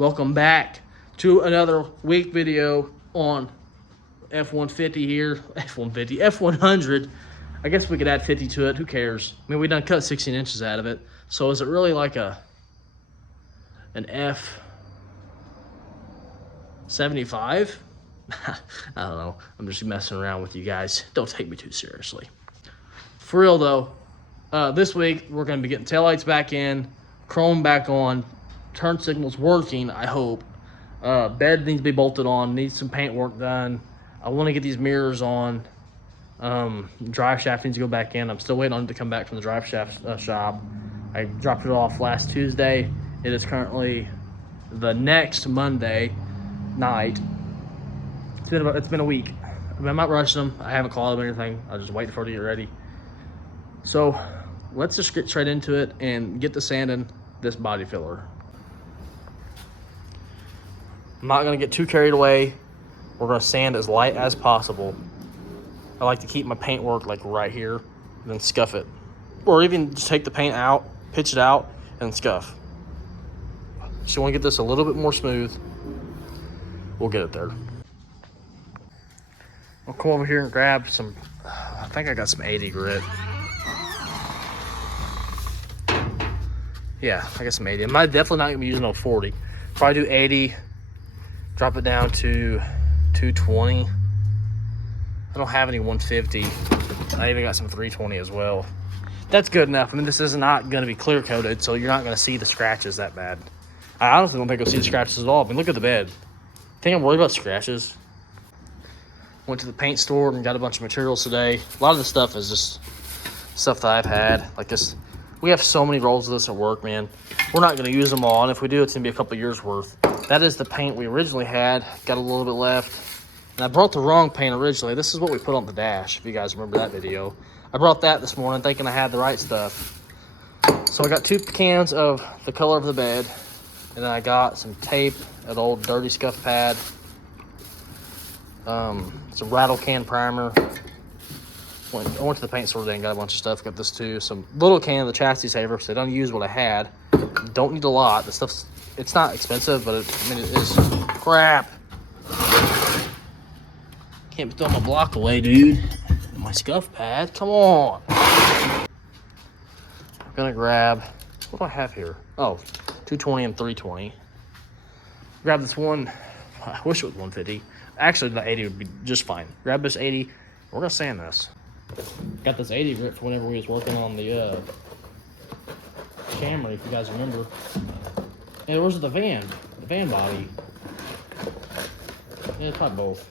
Welcome back to another week video on F-150 here. F-150, F-100. I guess we could add 50 to it. Who cares? I mean, we done cut 16 inches out of it. So is it really like an F-75? I don't know. I'm just messing around with you guys. Don't take me too seriously. For real though, this week we're going to be getting taillights back in, chrome back on, turn signals working, I hope. Bed needs to be bolted on, needs some paint work done. I want to get these mirrors on. Drive shaft needs to go back in. I'm still waiting on it to come back from the drive shaft shop. I dropped it off last Tuesday. It is currently the next Monday night. It's been a week. I'm not rushing them. I haven't called them or anything. I'm just waiting for it to get ready. So let's just get straight into it and get to sanding this body filler. I'm not gonna get too carried away. We're gonna sand as light as possible. I like to keep my paint work like right here and then scuff it. Or even just take the paint out, pitch it out, and scuff. So you wanna get this a little bit more smooth. We'll get it there. I'll come over here and grab some, I think I got some 80 grit. Yeah, I got some 80. I'm definitely not gonna be using no 40. Probably do 80, drop it down to 220. I don't have any 150. I even got some 320 as well. That's good enough. I mean, this is not gonna be clear coated, so you're not gonna see the scratches that bad. I honestly don't think I'll see the scratches at all. I mean, look at the bed. Think I'm worried about scratches. Went to the paint store and got a bunch of materials today. A lot of the stuff is just stuff that I've had, like this. We have so many rolls of this at work, man. We're not going to use them all, and if we do, it's going to be a couple years worth. That is the paint we originally had. Got a little bit left. And I brought the wrong paint originally. This is what we put on the dash, if you guys remember that video. I brought that this morning thinking I had the right stuff. So I got 2 cans of the color of the bed, and then I got some tape, an old dirty scuff pad, some rattle can primer. I went to the paint store today and got a bunch of stuff. Got this too. Some little can of the chassis saver, so I don't use what I had. Don't need a lot. The stuff's, it's not expensive, but I mean, it is crap. Can't be throwing my block away, dude. My scuff pad, come on. I'm gonna grab, what do I have here? Oh, 220 and 320. Grab this one, I wish it was 150. Actually, the 80 would be just fine. Grab this 80, we're gonna sand this. Got this 80 grit for whenever we was working on the Camry, if you guys remember. And where's the van body? Yeah, it's probably both.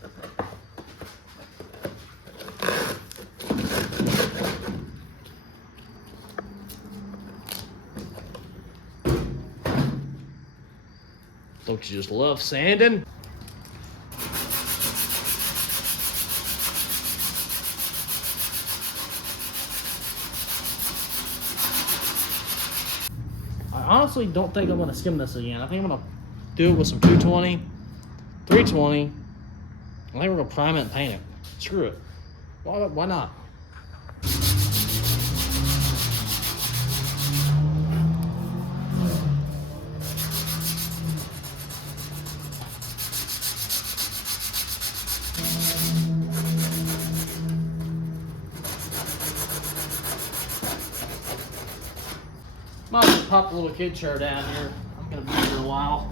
Don't you just love sanding? I honestly don't think I'm going to skim this again. I think I'm going to do it with some 220, 320. I think we're going to prime it and paint it. Screw it. Why not? Might just pop the little kid chair down here. I'm gonna be here a while.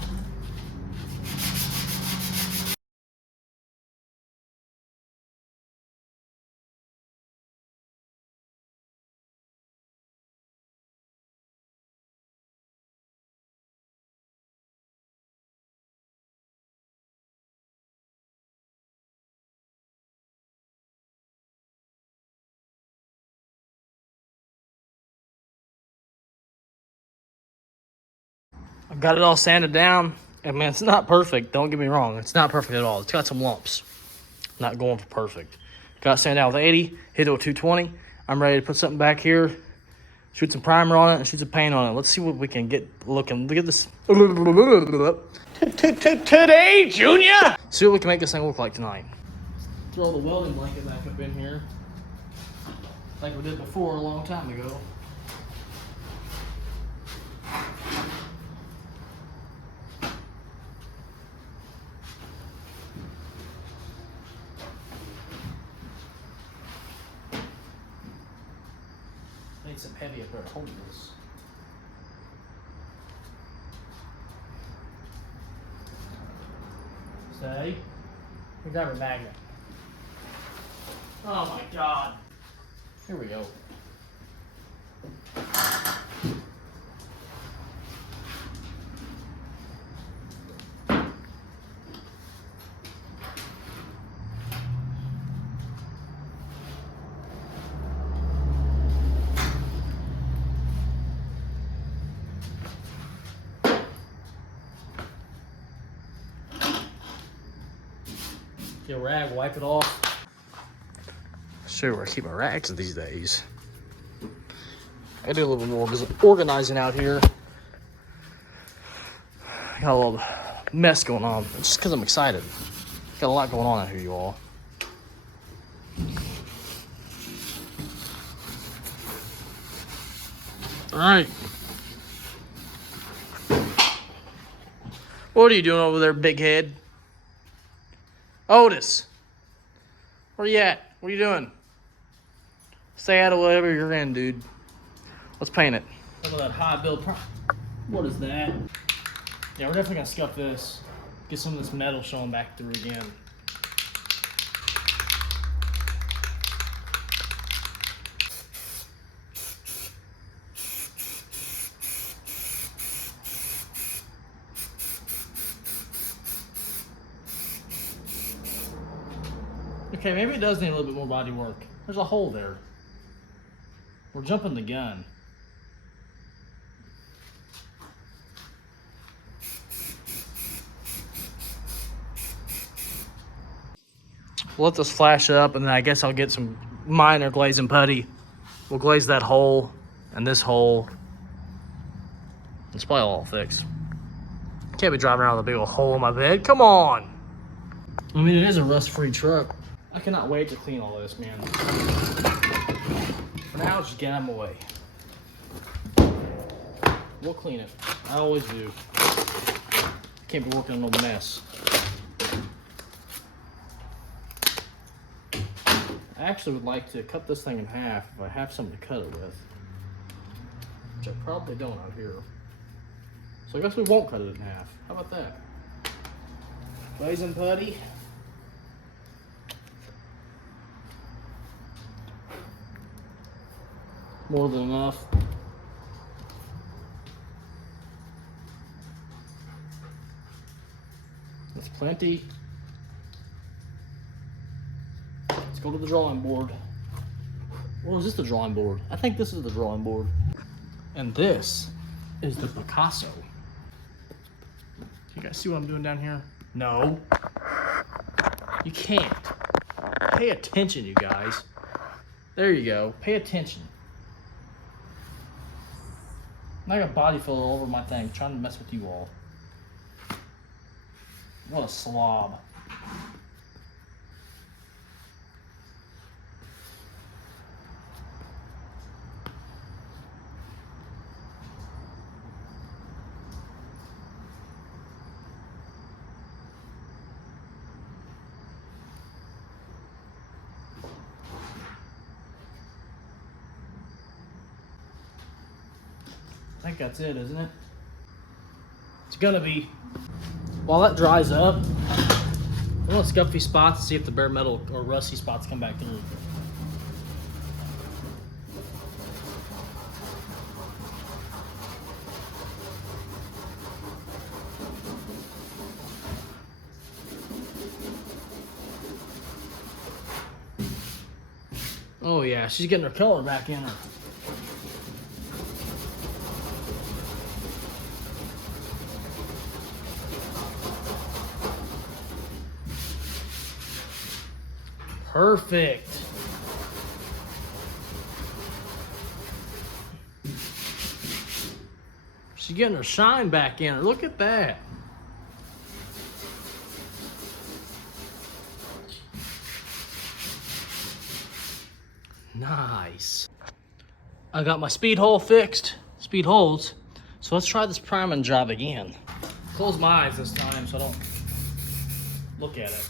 I've got it all sanded down, and man, it's not perfect. Don't get me wrong, it's not perfect at all. It's got some lumps. Not going for perfect. Got sanded out with 80, hit it with 220. I'm ready to put something back here, shoot some primer on it, and shoot some paint on it. Let's see what we can get looking. Look at this. Today, Junior! See what we can make this thing look like tonight. Throw the welding blanket back up in here, like we did before a long time ago. get some heavy up there to hold this. Stay. We grab our magnet. Oh my God. Here we go. Get a rag, wipe it off. Show you where I keep my rags these days. I do a little bit more organizing out here. Got a little mess going on, just because I'm excited. Got a lot going on out here, you all. All right. What are you doing over there, big head? Otis, where you at? What are you doing? Stay out of whatever you're in, dude. Let's paint it. Look at that high build. What is that? Yeah, we're definitely gonna scuff this. Get some of this metal showing back through again. Okay, maybe it does need a little bit more body work. There's a hole there. We're jumping the gun. We'll let this flash up, and then I guess I'll get some minor glaze and putty. We'll glaze that hole and this hole. It's probably all fixed. Can't be driving around with a big old hole in my bed. Come on. I mean, it is a rust-free truck. I cannot wait to clean all this, man. For now, just get them away. We'll clean it. I always do. Can't be working on no mess. I actually would like to cut this thing in half if I have something to cut it with. Which I probably don't out here. So I guess we won't cut it in half. How about that? Glaze and putty. More than enough. That's plenty. Let's go to the drawing board. Or is this the drawing board? I think this is the drawing board. And this is the Picasso. You guys see what I'm doing down here? No. You can't. Pay attention, you guys. There you go. Pay attention. I got body filler all over my thing, trying to mess with you all. What a slob. I think that's it, isn't it? It's gonna be. While that dries up, I want to scuff these spots and see if the bare metal or rusty spots come back through. Oh yeah, she's getting her color back in her. Perfect. She's getting her shine back in her. Look at that. Nice. I got my speed hole fixed. Speed holes. So let's try this priming job again. Close my eyes this time so I don't look at it.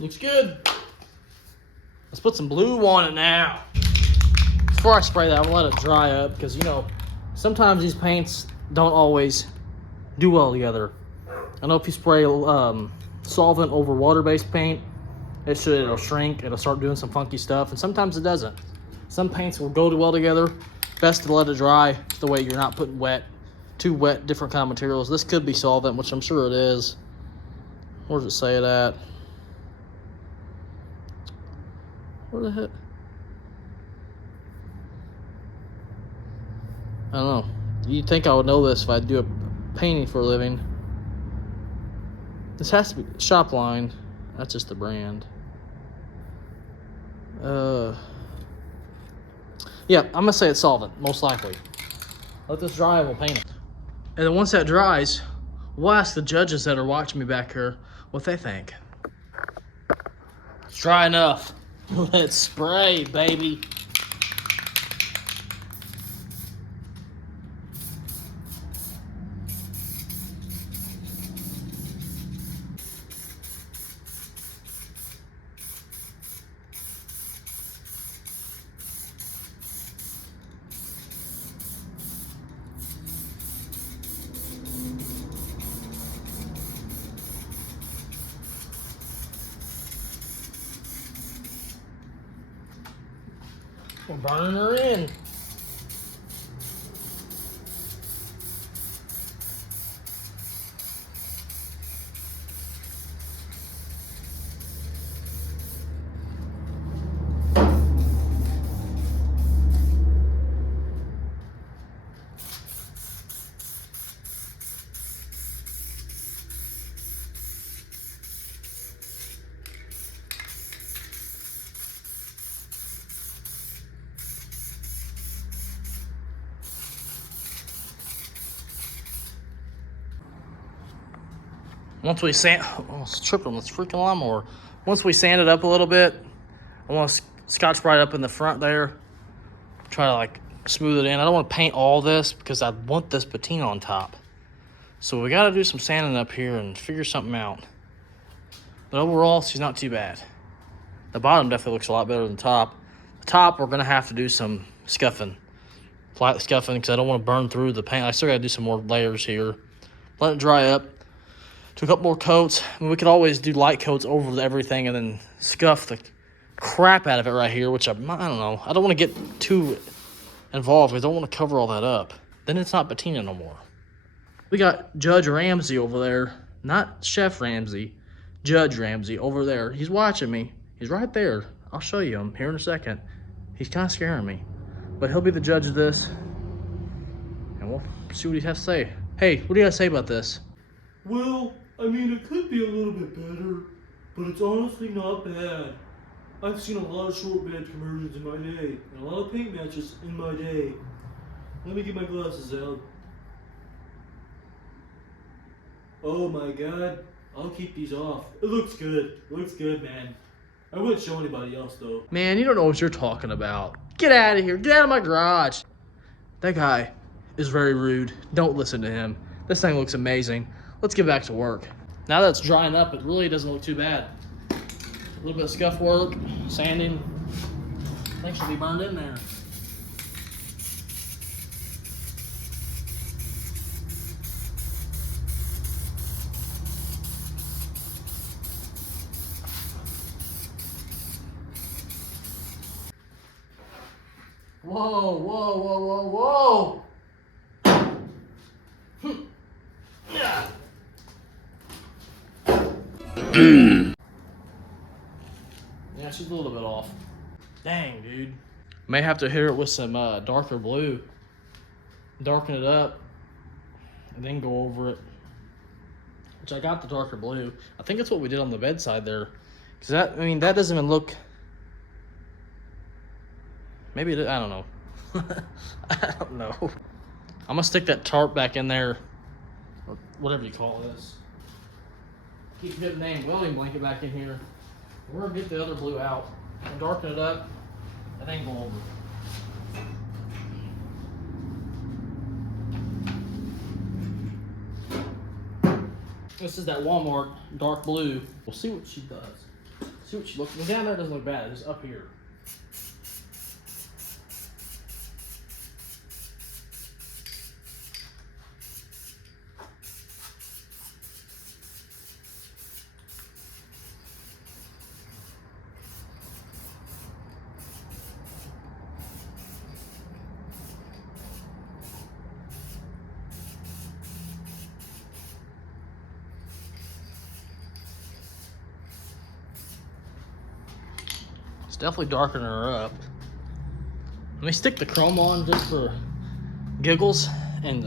Looks good. Let's put some blue on it now. Before I spray that, I'm gonna let it dry up because, you know, sometimes these paints don't always do well together. I know if you spray solvent over water-based paint, it'll shrink, it'll start doing some funky stuff, and sometimes it doesn't. Some paints will go well together. Best to let it dry, the way you're not putting too wet, different kind of materials. This could be solvent, which I'm sure it is. Where does it say it at? Where the heck? I don't know. You'd think I would know this if I do a painting for a living. This has to be Shopline. That's just the brand. Yeah, I'm gonna say it's solvent, most likely. Let this dry and we'll paint it. And then once that dries, we'll ask the judges that are watching me back here what they think. It's dry enough. Let's spray, baby. We're burning her in. Once we sand, oh, it's tripping this freaking lawnmower. Once we sand it up a little bit, I want to Scotch Brite up in the front there. Try to like smooth it in. I don't want to paint all this because I want this patina on top. So we got to do some sanding up here and figure something out. But overall, she's not too bad. The bottom definitely looks a lot better than the top. The top, we're going to have to do some scuffing. Flat scuffing because I don't want to burn through the paint. I still got to do some more layers here. Let it dry up. Do a couple more coats. I mean, we could always do light coats over everything and then scuff the crap out of it right here, which I don't know. I don't want to get too involved. I don't want to cover all that up. Then it's not patina no more. We got Judge Ramsey over there. Not Chef Ramsey. Judge Ramsey over there. He's watching me. He's right there. I'll show you him here in a second. He's kind of scaring me. But he'll be the judge of this. And we'll see what he has to say. Hey, what do you got to say about this? Well, I mean, it could be a little bit better, but it's honestly not bad. I've seen a lot of short bed conversions in my day, and a lot of paint matches in my day. Let me get my glasses out. Oh my god, I'll keep these off. It looks good. It looks good, man. I wouldn't show anybody else, though. Man, you don't know what you're talking about. Get out of here. Get out of my garage. That guy is very rude. Don't listen to him. This thing looks amazing. Let's get back to work. Now that it's drying up, it really doesn't look too bad. A little bit of scuff work, sanding. Things should be burned in there. Whoa, whoa, whoa, whoa, whoa! Yeah. Yeah, she's a little bit off. Dang, dude. May have to hit it with some darker blue. Darken it up. And then go over it. Which I got the darker blue. I think that's what we did on the bedside there. Because that, I mean, that doesn't even look... Maybe it, I don't know. I don't know. I'm gonna stick that tarp back in there, or whatever you call this. Keep the name welding blanket back in here. We're gonna get the other blue out and darken it up, and then go over. This is that Walmart dark blue. We'll see what she does. See what she looks. Well, down there doesn't look bad. It's up here. It's definitely darkening her up. Let me stick the chrome on just for giggles and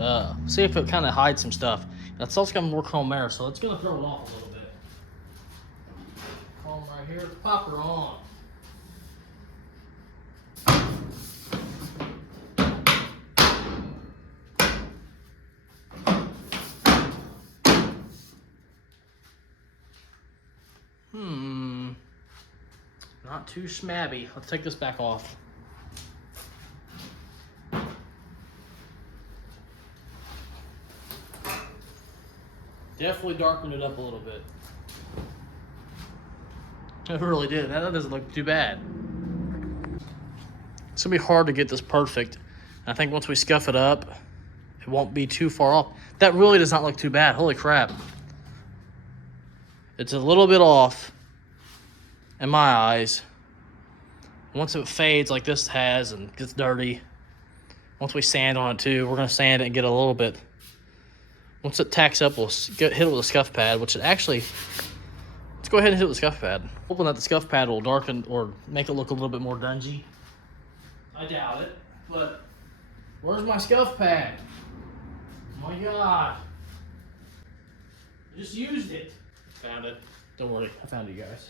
see if it kind of hides some stuff. That's also got more chrome there, so it's gonna throw it off a little bit. Chrome right here, pop her on. Not too shabby. Let's take this back off. Definitely darkened it up a little bit. It really did. That doesn't look too bad. It's gonna be hard to get this perfect. I think once we scuff it up, it won't be too far off. That really does not look too bad. Holy crap. It's a little bit off in my eyes. Once it fades like this has and gets dirty, once we sand on it too, we're gonna sand it and get a little bit. Once it tacks up, we'll hit it with a scuff pad, which it actually, let's go ahead and hit it with a scuff pad. Hoping that the scuff pad will darken or make it look a little bit more dungy. I doubt it, but where's my scuff pad? Oh my God. I just used it. Found it. Don't worry, I found it, you guys.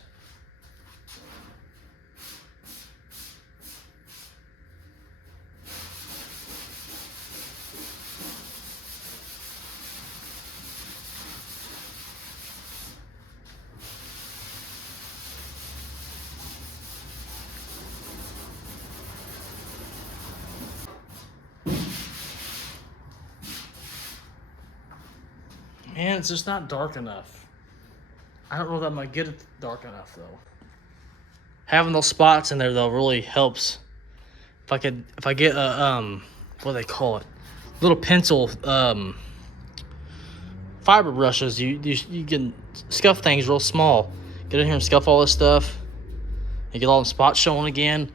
Man, it's just not dark enough. I don't know that I'm gonna get it dark enough though. Having those spots in there though really helps. If I get a what do they call it? Little pencil fiber brushes, you can scuff things real small. Get in here and scuff all this stuff. And get all the spots showing again.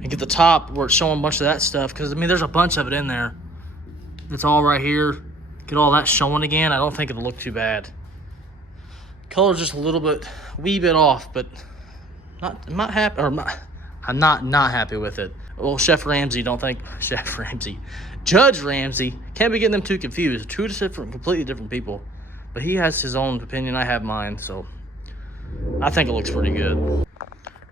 And get the top where it's showing a bunch of that stuff. Because I mean there's a bunch of it in there. It's all right here. Get all that showing again. I don't think it'll look too bad. Color's just a little bit, wee bit off, but I'm not happy, or I'm not happy with it. Well, Chef Ramsay, Judge Ramsay, can't be getting them too confused. Two completely different people, but he has his own opinion. I have mine, so I think it looks pretty good.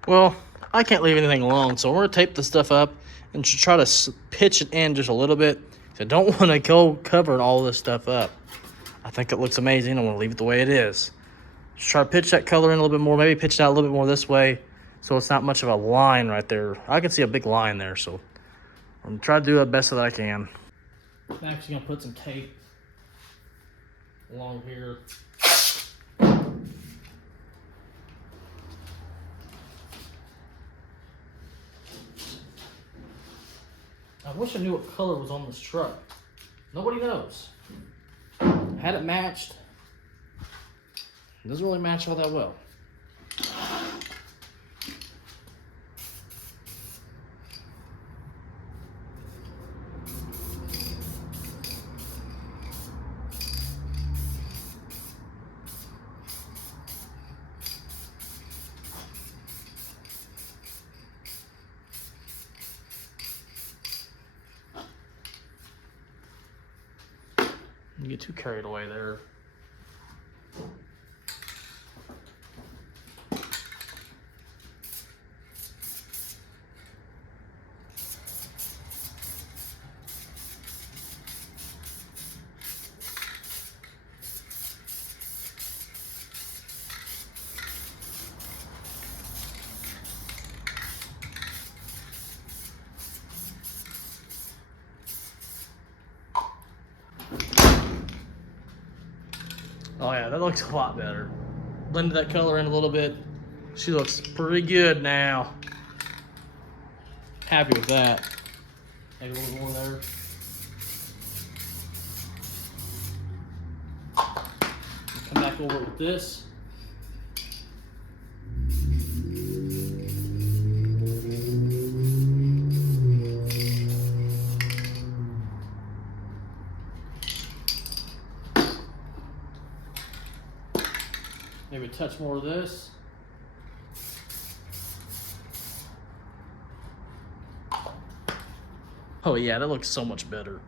Well, I can't leave anything alone, so we're gonna tape this stuff up and try to pitch it in just a little bit. I don't want to go covering all this stuff up. I think it looks amazing. I want to leave it the way it is. Just try to pitch that color in a little bit more. Maybe pitch it out a little bit more this way so it's not much of a line right there. I can see a big line there, so I'm going to try to do the best that I can. I'm actually going to put some tape along here. I wish I knew what color was on this truck. Nobody knows. Had it matched. It doesn't really match all that well. You get too carried away there. Oh yeah, that looks a lot better. Blended that color in a little bit. She looks pretty good now. Happy with that. Maybe a little bit more there. Come back over with this. Maybe a touch more of this. Oh yeah, that looks so much better.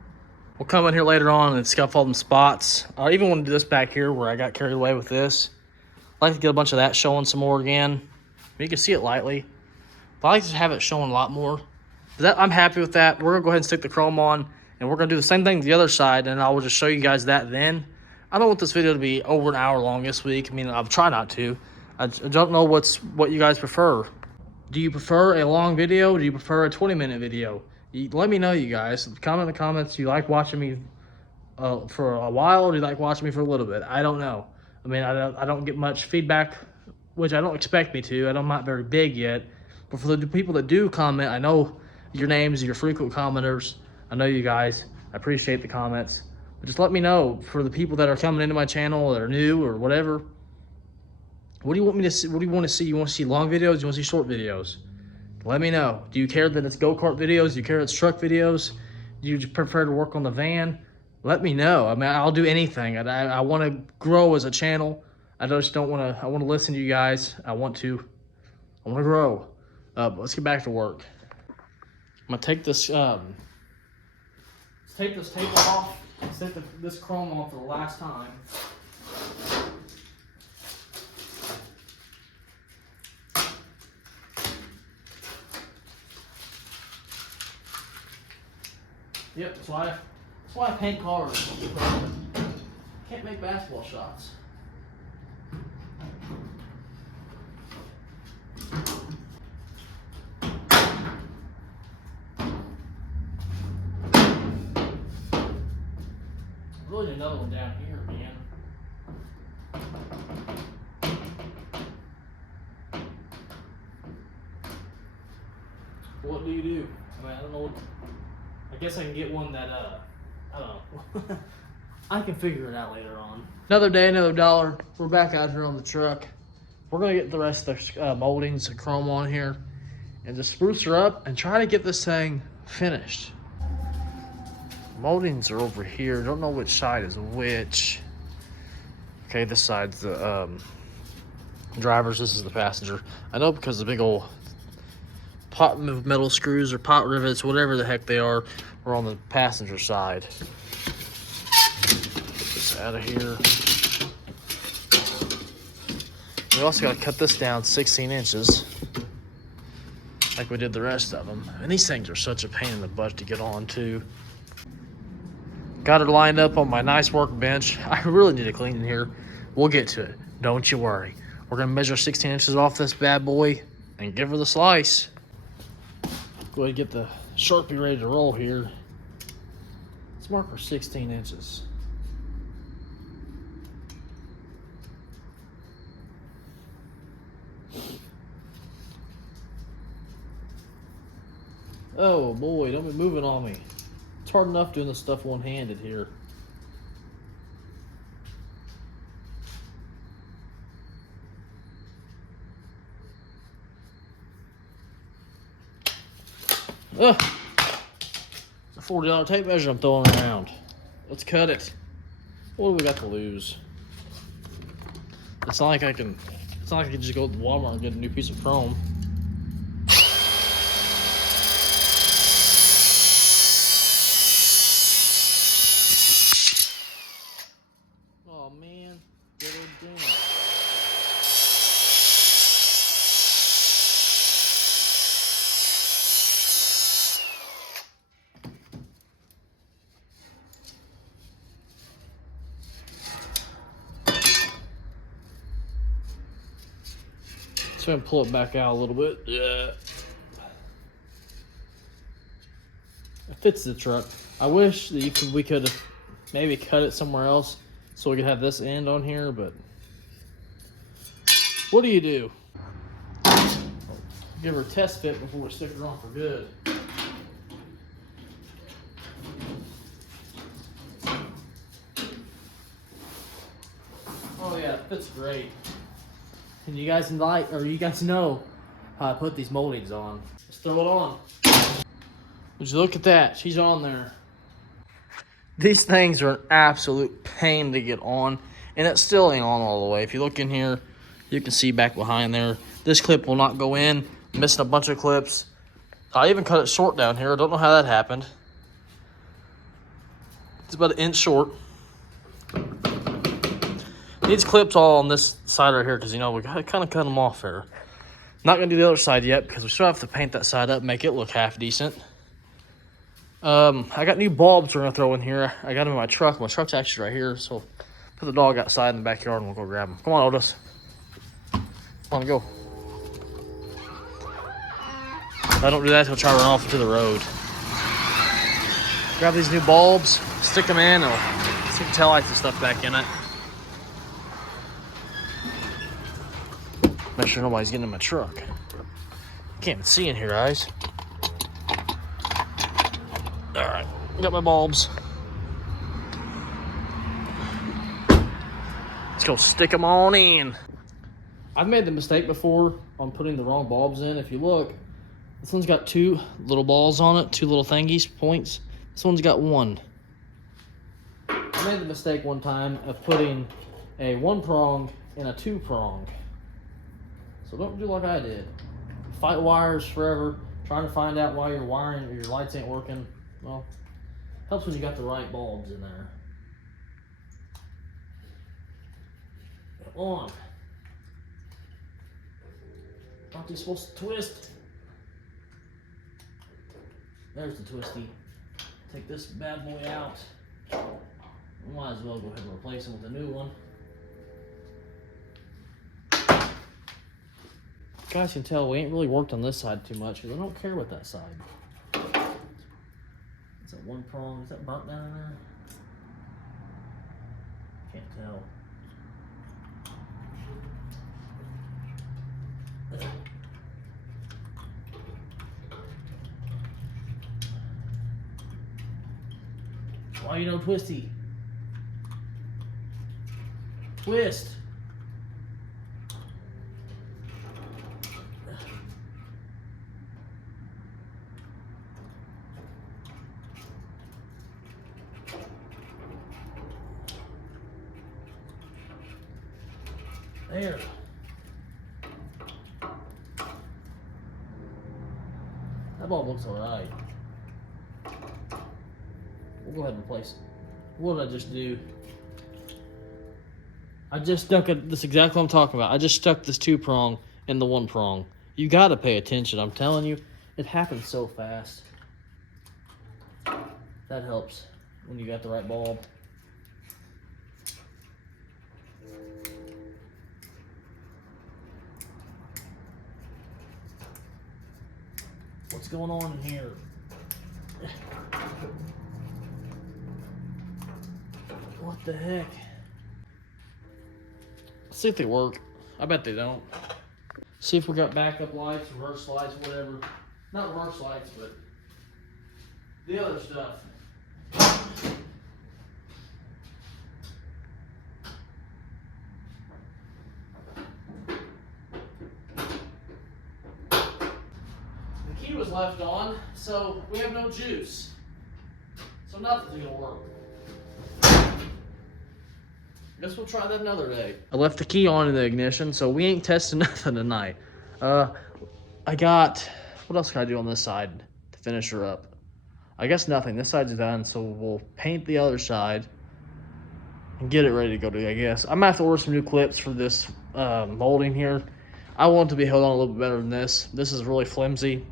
We'll come in here later on and scuff all them spots. I even want to do this back here where I got carried away with this. I like to get a bunch of that showing some more again. You can see it lightly. But I like to have it showing a lot more. But I'm happy with that. We're going to go ahead and stick the chrome on. And we're going to do the same thing to the other side. And I will just show you guys that then. I don't want this video to be over an hour long this week. I mean, I'll try not to. I don't know what you guys prefer. Do you prefer a long video? Or do you prefer a 20-minute video? Let me know, you guys. Comment in the comments. Do you like watching me for a while, or do you like watching me for a little bit? I don't know. I mean, I don't get much feedback, which I don't expect me to. I'm not very big yet. But for the people that do comment, I know your names, your frequent commenters. I know you guys. I appreciate the comments. But just let me know, for the people that are coming into my channel that are new or whatever. What do you want me to see? What do you want to see? You want to see long videos? Do you want to see short videos? Let me know. Do you care that it's go-kart videos? Do you care it's truck videos? Do you prefer to work on the van? Let me know. I mean, I'll do anything. I want to grow as a channel. I just don't want to. I want to listen to you guys. I want to grow. But let's get back to work. I'm gonna take this. Let's take this tape off. Set this chrome on for the last time. Yep, that's why I paint cars. Can't make basketball shots. Really need another one down here, man. What do you do? I mean, I don't know what. I guess I can get one that, I don't know. I can figure it out later on. Another day, another dollar. We're back out here on the truck. We're going to get the rest of the moldings and chrome on here and just spruce her up and try to get this thing finished. Moldings are over here. Don't know which side is which. Okay, this side's the driver's. This is the passenger. I know because the big old pot metal screws or pot rivets, whatever the heck they are on the passenger side. Get this out of here. We also got to cut this down 16 inches like we did the rest of them. And these things are such a pain in the butt to get on too. Got her lined up on my nice workbench. I really need to clean in here. We'll get to it. Don't you worry. We're going to measure 16 inches off this bad boy and give her the slice. Go ahead and get the Sharpie ready to roll here. Let's mark her 16 inches. Oh boy, don't be moving on me. It's hard enough doing this stuff one-handed here. Ugh. It's a $40 tape measure I'm throwing around. Let's cut it. What do we got to lose? It's not like I can just go to Walmart and get a new piece of chrome. Oh man, get it done. So I'm gonna pull it back out a little bit. Yeah. It fits the truck. I wish that we could have maybe cut it somewhere else so we could have this end on here, but what do you do? Give her a test fit before we stick her on for good. Oh yeah, it fits great. And you guys know how I put these moldings on. Let's throw it on. Would you look at that? She's on there. These things are an absolute pain to get on, and it still ain't on all the way. If you look in here, you can see back behind there. This clip will not go in. I'm missing a bunch of clips. I even cut it short down here. I don't know how that happened. It's about 1 inch short. Needs clips all on this side right here because, you know, we gotta kind of cut them off there. Not gonna do the other side yet because we still have to paint that side up, make it look half decent. I got new bulbs we're gonna throw in here. I got them in my truck. My truck's actually right here, so put the dog outside in the backyard and we'll go grab them. Come on, Otis. Come on, go. If I don't do that, he'll try to run off into the road. Grab these new bulbs, stick them in, and stick tail lights and stuff back in it. Make sure nobody's getting in my truck. Can't even see in here, guys. All right, got my bulbs. Let's go stick them on in. I've made the mistake before on putting the wrong bulbs in. If you look, this one's got 2 little balls on it, 2 little thingies, points. This one's got 1. I made the mistake one time of putting a 1-prong and a 2-prong. So don't do like I did. Fight wires forever, trying to find out why your wiring or your lights ain't working. Well, helps when you got the right bulbs in there. Come on. Aren't they supposed to twist? There's the twisty. Take this bad boy out. Might as well go ahead and replace him with a new one. You guys can tell we ain't really worked on this side too much because I don't care about that side. Is that 1 prong? Is that burnt down in there? Can't tell. Why you no twisty? Twist. There. That bulb looks alright. We'll go ahead and replace it. What did I just do? I just stuck it. This is exactly what I'm talking about. I just stuck this 2-prong in the 1-prong. You gotta pay attention. I'm telling you, it happens so fast. That helps when you got the right bulb. What's going on in here? What the heck? Let's see if they work. I bet they don't. See if we got backup lights, reverse lights, whatever. Not reverse lights, but the other stuff. The key was left on, so we have no juice. So nothing's gonna work. Guess we'll try that another day. I left the key on in the ignition, so we ain't testing nothing tonight. I got, what else can I do on this side to finish her up? I guess nothing. This side's done, so we'll paint the other side and get it ready to go to, I guess. I'm gonna have to order some new clips for this molding here. I want it to be held on a little bit better than this. This is really flimsy.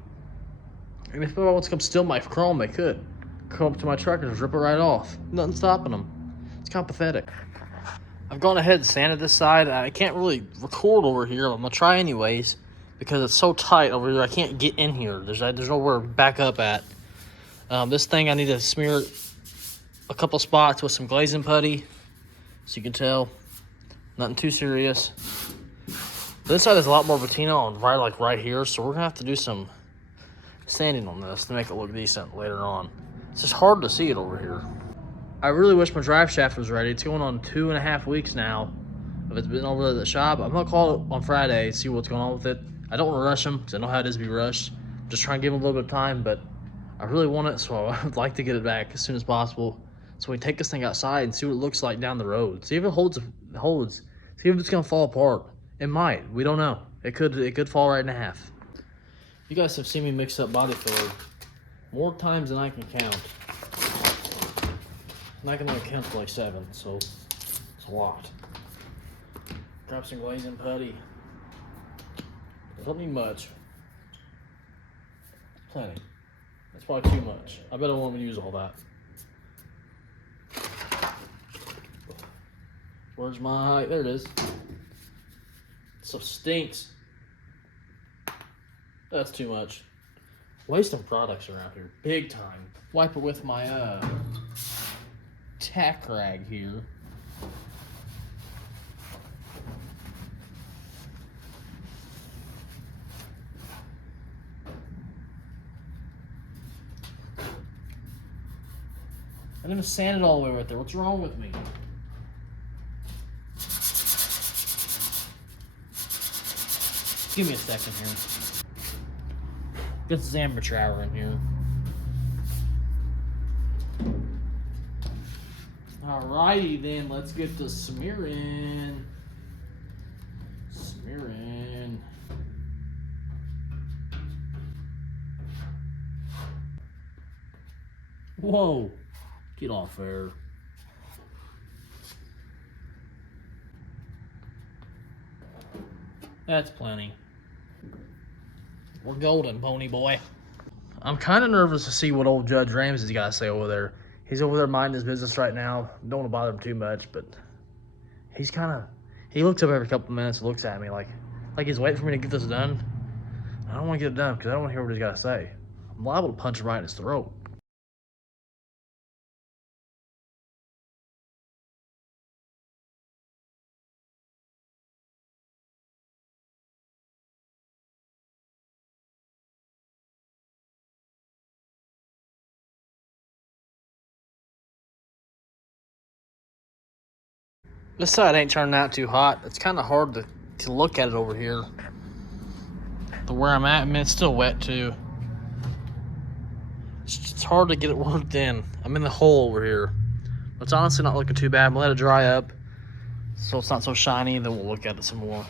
And if anyone wants to come steal my chrome, they could. Come up to my truck and just rip it right off. Nothing stopping them. It's kind of pathetic. I've gone ahead and sanded this side. I can't really record over here. I'm gonna try anyways because it's so tight over here. I can't get in here. There's nowhere to back up at. This thing I need to smear a couple spots with some glazing putty, so you can tell nothing too serious. This side has a lot more patina on right here, so we're gonna have to do some sanding on this to make it look decent later on. It's just hard to see it over here. I really wish my drive shaft was ready. It's going on 2.5 weeks now. If it's been over at the shop, I'm gonna call it on Friday, see what's going on with it. I don't want to rush them because I know how it is to be rushed. I'm just trying to give them a little bit of time, but I really want it, so I would like to get it back as soon as possible. So we take this thing outside and see what it looks like down the road. See if it holds. See if it's gonna fall apart. It might. We don't know. It could fall right in half. You guys have seen me mix up body filler more times than I can count. And I can only count to like 7, so it's a lot. Grab some glazing putty. Don't need much. Plenty. That's probably too much. I bet I won't use all that. Where's my, there it is. Stuff stinks. That's too much. Wasting products around here, big time. Wipe it with my tack rag here. I didn't even sand it all the way right there. What's wrong with me? Give me a second here. Get the amateur hour in here. Alrighty then, let's get the smearing. Smearing. Whoa, get off there. That's plenty. We're golden, pony boy. I'm kind of nervous to see what old Judge Ramsey's got to say over there. He's over there minding his business right now. Don't want to bother him too much, but he looks up every couple of minutes and looks at me like he's waiting for me to get this done. I don't want to get it done because I don't want to hear what he's got to say. I'm liable to punch him right in his throat. This side ain't turning out too hot. It's kind of hard to look at it over here. The where I'm at, I mean, it's still wet too. It's hard to get it worked in. I'm in the hole over here. It's honestly not looking too bad. I'm gonna let it dry up so it's not so shiny, then we'll look at it some more.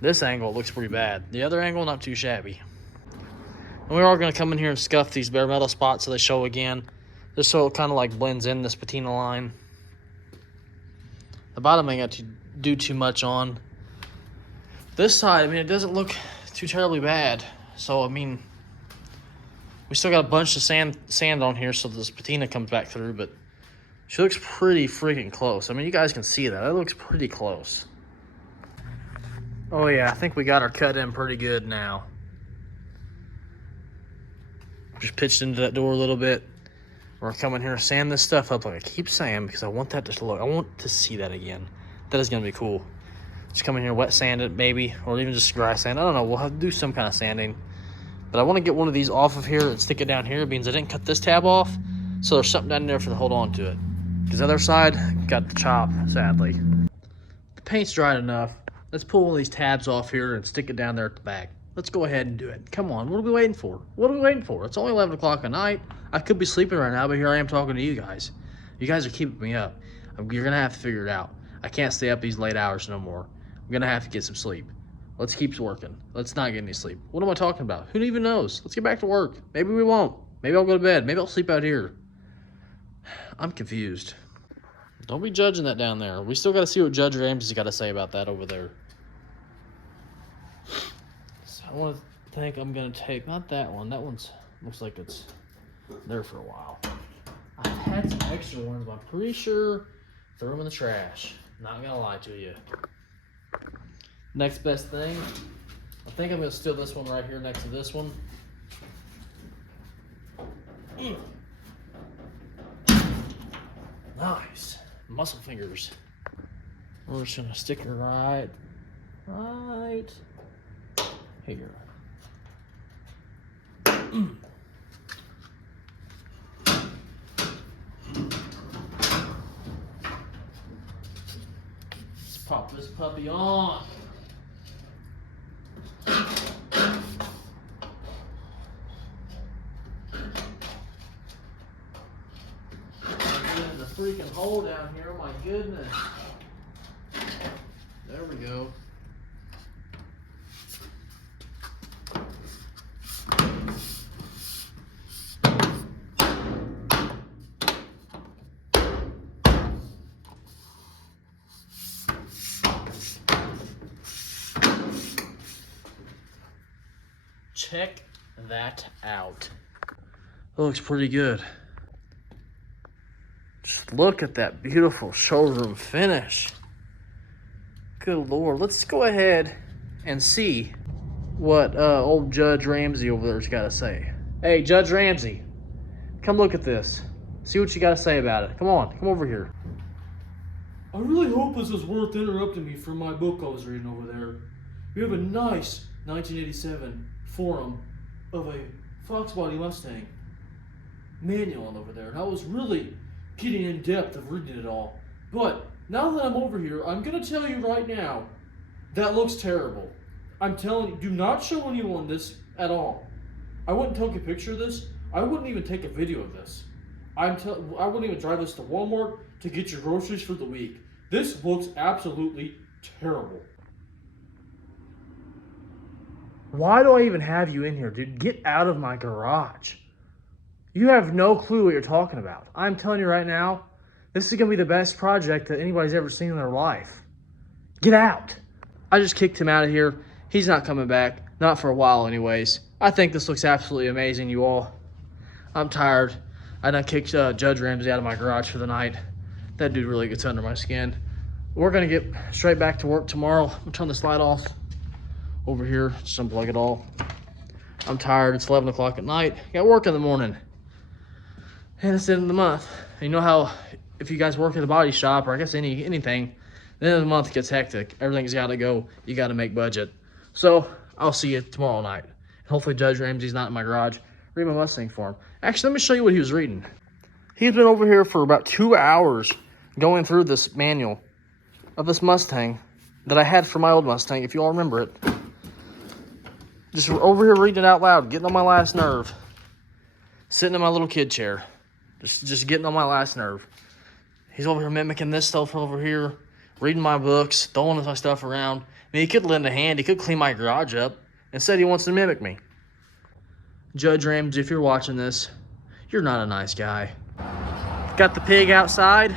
This angle looks pretty bad. The other angle, not too shabby. And we are gonna come in here and scuff these bare metal spots so they show again, just so it kind of like blends in this patina line. The bottom ain't got to do too much on. This side, I mean, it doesn't look too terribly bad. So, I mean, we still got a bunch of sand on here so this patina comes back through, but she looks pretty freaking close. I mean, you guys can see that. It looks pretty close. Oh, yeah, I think we got her cut in pretty good now. Just pitched into that door a little bit. We're gonna come in here and sand this stuff up like I keep saying because I want that to look. I want to see that again. That is gonna be cool. Just come in here, wet sand it maybe, or even just dry sand. I don't know. We'll have to do some kind of sanding. But I want to get one of these off of here and stick it down here. It means I didn't cut this tab off, so there's something down there for to hold on to it. Because the other side got the chop, sadly. The paint's dried enough. Let's pull one of these tabs off here and stick it down there at the back. Let's go ahead and do it. Come on, what are we waiting for? What are we waiting for? It's only 11 o'clock at night. I could be sleeping right now, but here I am talking to you guys. You guys are keeping me up. You're gonna have to figure it out. I can't stay up these late hours no more. I'm gonna have to get some sleep. Let's keep working. Let's not get any sleep. What am I talking about? Who even knows? Let's get back to work. Maybe we won't. Maybe I'll go to bed. Maybe I'll sleep out here. I'm confused. Don't be judging that down there. We still got to see what Judge Ramsey's got to say about that over there. So I want to think I'm going to take, not that one. That one's looks like it's there for a while. I had some extra ones, but I'm pretty sure threw them in the trash. Not going to lie to you. Next best thing, I think I'm going to steal this one right here next to this one. Nice. Muscle fingers. We're just going to stick it right right here. Let's pop this puppy on. The freaking hole down here, oh my goodness. There we go. Check that out. That looks pretty good. Just look at that beautiful showroom finish. Good Lord. Let's go ahead and see what old Judge Ramsey over there's got to say. Hey, Judge Ramsey, come look at this. See what you got to say about it. Come on, come over here. I really hope this is worth interrupting me from my book I was reading over there. We have a nice 1987 forum of a Fox Body Mustang manual on over there, and I was really getting in depth of reading it all. But now that I'm over here, I'm gonna tell you right now, that looks terrible. I'm telling you, do not show anyone this at all. I wouldn't take a picture of this. I wouldn't even take a video of this. I wouldn't even drive this to Walmart to get your groceries for the week. This looks absolutely terrible. Why do I even have you in here, dude? Get out of my garage. You have no clue what you're talking about. I'm telling you right now, this is going to be the best project that anybody's ever seen in their life. Get out. I just kicked him out of here. He's not coming back. Not for a while anyways. I think this looks absolutely amazing, you all. I'm tired. I done kicked Judge Ramsey out of my garage for the night. That dude really gets under my skin. We're going to get straight back to work tomorrow. I'm going to turn this light off over here. Just unplug it all. I'm tired. It's 11 o'clock at night. Got work in the morning. And it's the end of the month. You know how if you guys work at a body shop, or I guess anything, the end of the month gets hectic. Everything's got to go. You got to make budget. So I'll see you tomorrow night. And hopefully Judge Ramsey's not in my garage. Read my Mustang for him. Actually, let me show you what he was reading. He's been over here for about 2 hours going through this manual of this Mustang that I had for my old Mustang, if you all remember it. Just over here reading it out loud, getting on my last nerve. Sitting in my little kid chair. Just getting on my last nerve. He's over here mimicking this stuff over here, reading my books, throwing my stuff around. I mean, he could lend a hand. He could clean my garage up. Instead, he wants to mimic me. Judge Ramsey, if you're watching this, you're not a nice guy. Got the pig outside.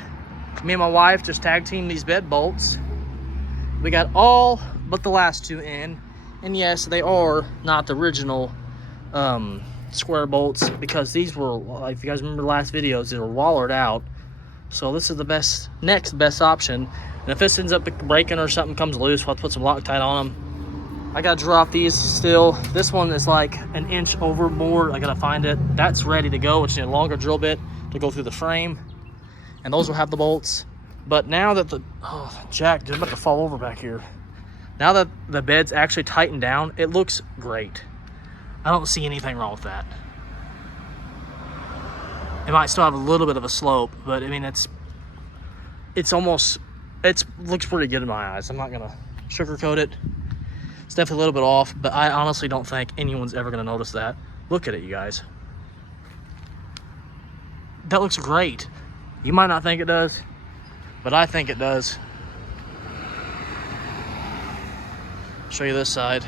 Me and my wife just tag teamed these bed bolts. We got all but the last two in. And yes, they are not the original square bolts, because these were, if you guys remember the last videos, they were wallered out. So this is the next best option. And if this ends up breaking or something comes loose, we'll have to put some Loctite on them. I gotta drop these still. This one is like an inch overboard. I gotta find it. That's ready to go. It's a longer drill bit to go through the frame. And those will have the bolts. But now that Jack, dude, I'm about to fall over back here. Now that the bed's actually tightened down, it looks great. I don't see anything wrong with that. It might still have a little bit of a slope, but I mean, it looks pretty good in my eyes. I'm not gonna sugarcoat it. It's definitely a little bit off, but I honestly don't think anyone's ever gonna notice that. Look at it, you guys. That looks great. You might not think it does, but I think it does. Show you this side.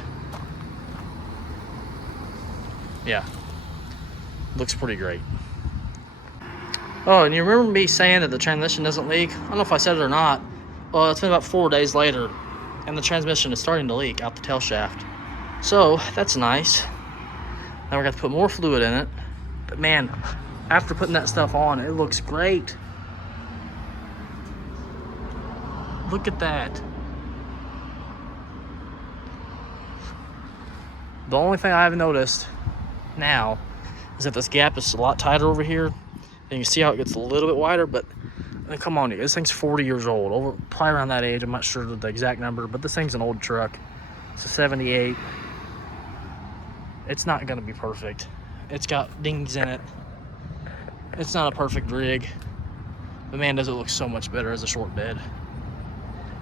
Yeah, looks pretty great. Oh, and you remember me saying that the transmission doesn't leak? I don't know if I said it or not. Well, it's been about 4 days later, and the transmission is starting to leak out the tail shaft. So that's nice. Now we're going to put more fluid in it. But man, after putting that stuff on, it looks great. Look at that. The only thing I haven't noticed now is that this gap is a lot tighter over here. And you can see how it gets a little bit wider, but And come on, this thing's 40 years old, probably around that age. I'm not sure the exact number, but this thing's an old truck. It's a 78. It's not gonna be perfect. It's got dings in it. It's not a perfect rig, but man, does it look so much better as a short bed.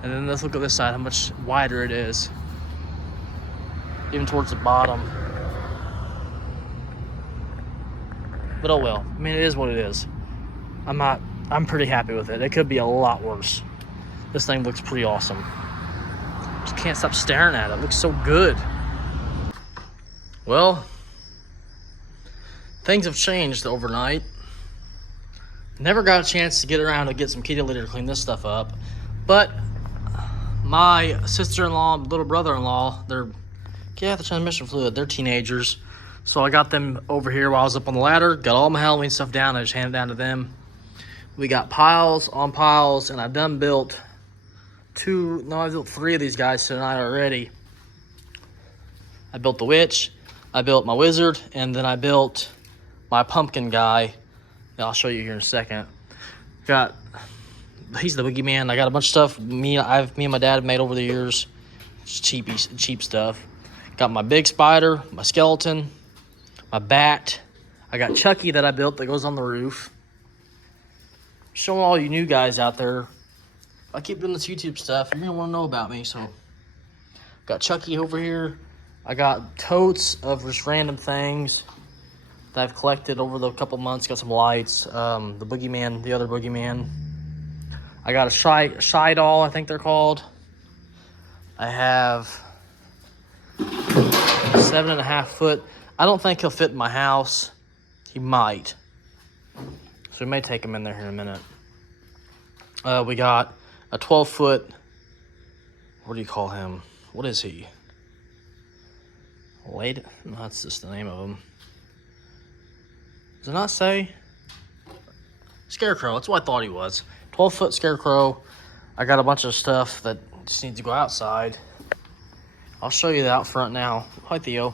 And then let's look at this side, how much wider it is, even towards the bottom. But oh well, I mean, it is what it is. I'm pretty happy with it. It could be a lot worse. This thing looks pretty awesome. Just can't stop staring at it. It looks so good. Well, things have changed overnight. Never got a chance to get around to get some kitty litter to clean this stuff up. But my sister-in-law, little brother-in-law, the transmission fluid. They're teenagers. So I got them over here while I was up on the ladder. Got all my Halloween stuff down. I just handed it down to them. We got piles on piles, and I've done built I built 3 of these guys tonight already. I built the witch, I built my wizard, and then I built my pumpkin guy. I'll show you here in a second. He's the boogeyman. I got a bunch of stuff me and my dad have made over the years. It's cheap stuff. Got my big spider, my skeleton, my bat. I got Chucky that I built that goes on the roof. Showing all you new guys out there, I keep doing this YouTube stuff, you're gonna want to know about me. So got Chucky over here. I got totes of just random things that I've collected over the couple months. Got some lights, the boogeyman, the other boogeyman. I got a shy doll, I think they're called. I have 7.5 foot. I don't think he'll fit in my house. He might. So we may take him in there here in a minute. We got a 12-foot, what do you call him? What is he? No, that's just the name of him. Does it not say? Scarecrow, that's what I thought he was. 12-foot scarecrow. I got a bunch of stuff that just needs to go outside. I'll show you the out front now. Hi, Theo.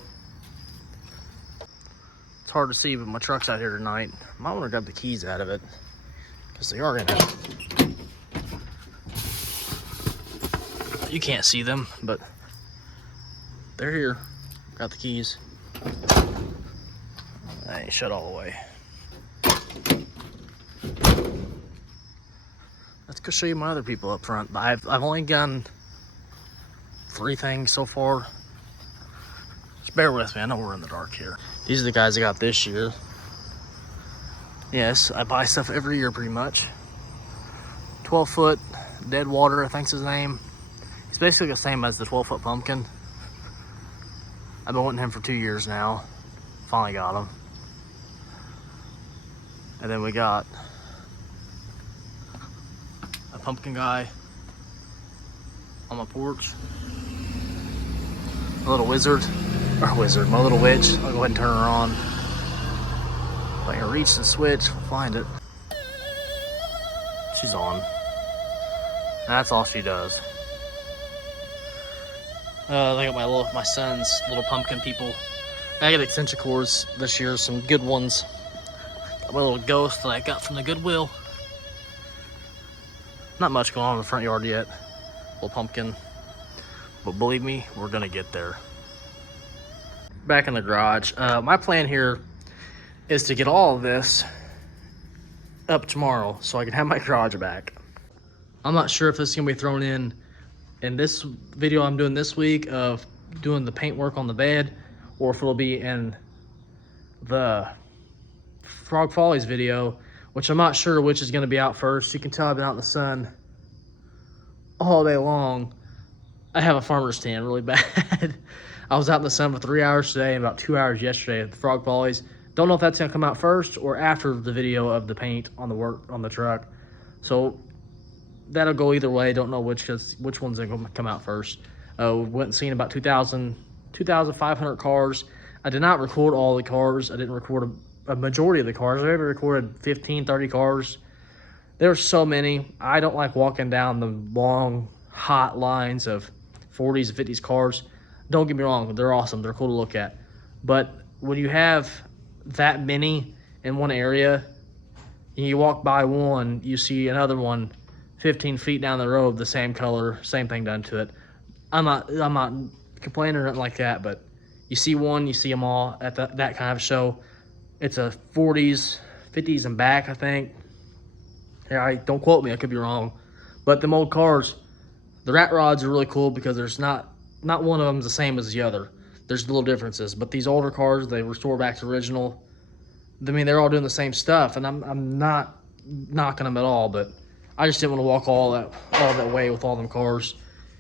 It's hard to see, but my truck's out here tonight. I might want to grab the keys out of it, because they are in it. You can't see them, but they're here. Got the keys. They ain't shut all the way. Let's go show you my other people up front. I've only done 3 things so far. Just bear with me. I know we're in the dark here. These are the guys I got this year. Yes, I buy stuff every year pretty much. 12-foot Deadwater, I think's his name. He's basically the same as the 12-foot pumpkin. I've been wanting him for 2 years now. Finally got him. And then we got a pumpkin guy on my porch. A little my little witch. I'll go ahead and turn her on. If I can reach the switch, we'll find it. She's on. That's all she does. I got my son's little pumpkin people. I got extension cords this year, some good ones. Got my little ghost that I got from the Goodwill. Not much going on in the front yard yet. Little pumpkin. But believe me, we're gonna get there. Back in the garage. My plan here is to get all of this up tomorrow so I can have my garage back. I'm not sure if this is gonna be thrown in this video I'm doing this week of doing the paint work on the bed, or if it'll be in the Frog Follies video, which I'm not sure which is gonna be out first. You can tell I've been out in the sun all day long. I have a farmer's tan really bad. I was out in the sun for 3 hours today and about 2 hours yesterday at the Frog Follies. Don't know if that's gonna come out first or after the video of the paint on the truck. So that'll go either way. Don't know which one's gonna come out first. We went and seen about 2,500 cars. I did not record all the cars. I didn't record a majority of the cars. I maybe recorded 15, 30 cars. There's so many. I don't like walking down the long, hot lines of 40s and 50s cars. Don't get me wrong, they're awesome. They're cool to look at. But when you have that many in one area, You walk by one, you see another one 15 feet down the road, the same color, same thing done to it. I'm not complaining or nothing like that, but you see one, you see them all at that kind of show. It's a 40s, 50s and back, I think. Yeah, don't quote me, I could be wrong. But them old cars, the rat rods are really cool because there's not one of them's the same as the other. There's little differences. But these older cars, they restore back to original. I mean, they're all doing the same stuff, and I'm not knocking them at all, but I just didn't want to walk all that way with all them cars.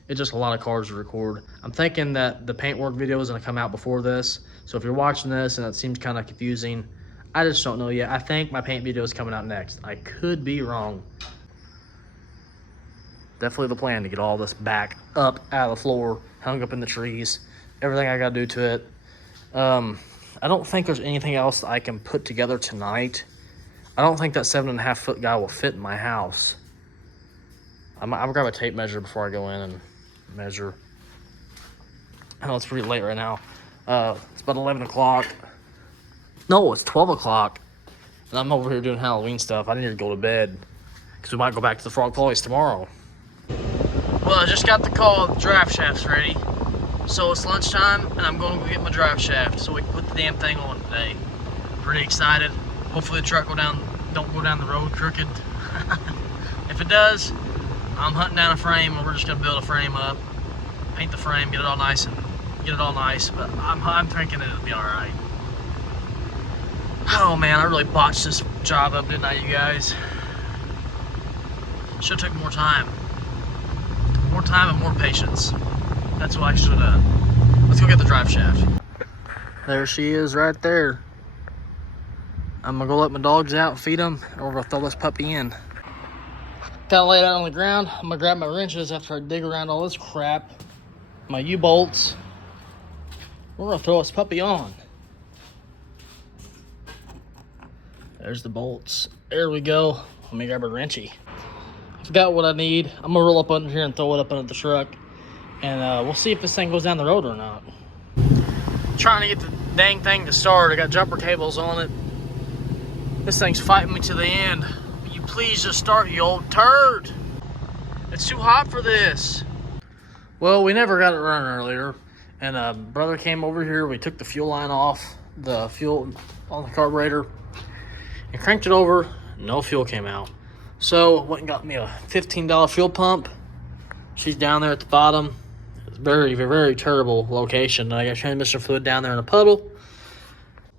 It's just a lot of cars to record. I'm thinking that the paintwork video is going to come out before this, so if you're watching this and it seems kind of confusing, I just don't know yet. I think my paint video is coming out next. I could be wrong. Definitely the plan to get all this back up out of the floor, hung up in the trees, everything I got to do to it. I don't think there's anything else I can put together tonight. I don't think that 7.5 foot guy will fit in my house. I'm gonna grab a tape measure before I go in and measure. I know it's pretty late right now. It's about 11 o'clock. No, it's 12 o'clock. And I'm over here doing Halloween stuff. I need to go to bed because we might go back to the Frog Follies tomorrow. Well, I just got the call, the draft shaft's ready. So it's lunchtime and I'm going to go get my drive shaft so we can put the damn thing on today. Pretty excited. Hopefully the truck don't go down the road crooked. If it does, I'm hunting down a frame and we're just gonna build a frame up, paint the frame, get it all nice, but I'm thinking it'll be all right. Oh man, I really botched this job up, didn't I, you guys? Should've took more time. More time and more patience. That's what I should've done. Let's go get the drive shaft. There she is right there. I'm gonna go let my dogs out, feed them, and we're gonna throw this puppy in. Got it laid out on the ground. I'm gonna grab my wrenches after I dig around all this crap. My U-bolts. We're gonna throw this puppy on. There's the bolts. There we go. Let me grab a wrenchy. I forgot what I need. I'm gonna roll up under here and throw it up under the truck. And we'll see if this thing goes down the road or not. Trying to get the dang thing to start. I got jumper cables on it. This thing's fighting me to the end. Will you please just start, you old turd? It's too hot for this. Well, we never got it running earlier. And brother came over here. We took the fuel line off, the fuel on the carburetor, and cranked it over. No fuel came out. So went and got me a $15 fuel pump. She's down there at the bottom. It's very, very terrible location. I got transmission fluid down there in a puddle.